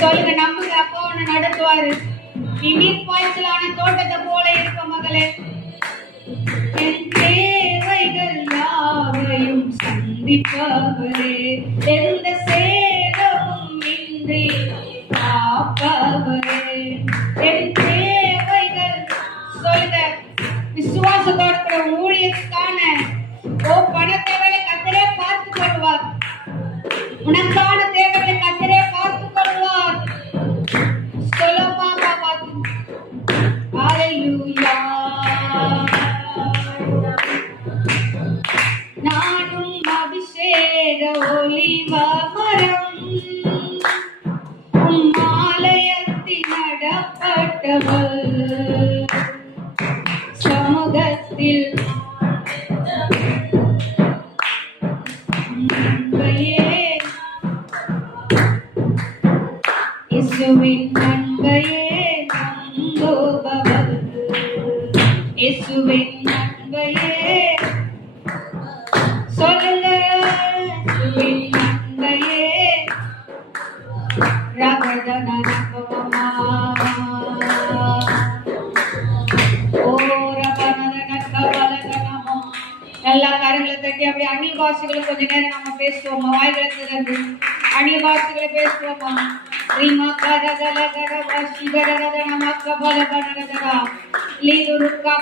சொல்லுங்க, நம்புங்க, அப்பா உன்னை நடத்துவாரு. நீ நீர் பாய்ச்சலான தோட்டத்தை போல இருப்ப மகளே. என் தேவைகள் யாவையும் சந்திப்பவரே, எந்த சேதமும் இன்றி காப்பவரே. என் தேவைகள் சொல்லுங்க, விசுவாசத்தோட கூட ஊழியத்துக்கான பண தேவைகளை கத்தரே பார்த்து கொள்வார். உனக்கான தேவைகளை கத்தரே பார்த்து கொள்வார். சொல்ல பாப்பா பார்த்து. ஹalleluya. நானும் அபிஷேக ஒலிவ மரம், ஆலயத்தில் நடப்பட்டவள், சமூகத்தில் இயேசுவின் அன்பையே நம்புபவர், இயேசுவின் அன்பையே சொல்லுங்க, இயேசுவின் அன்பையே ரகதன நம்புவமா. எல்லா காரியங்களை தட்டி அப்படியே அந்நிய பாஷைகளை கொஞ்ச நேரம் நம்ம பேசுவோமா? வாய்களை திறந்து அந்நிய பாஷைகளை பேசுவோமா? ரீமா கரதல கர வாஷி கரதன மக்க பல கரதன லீதுருக்கா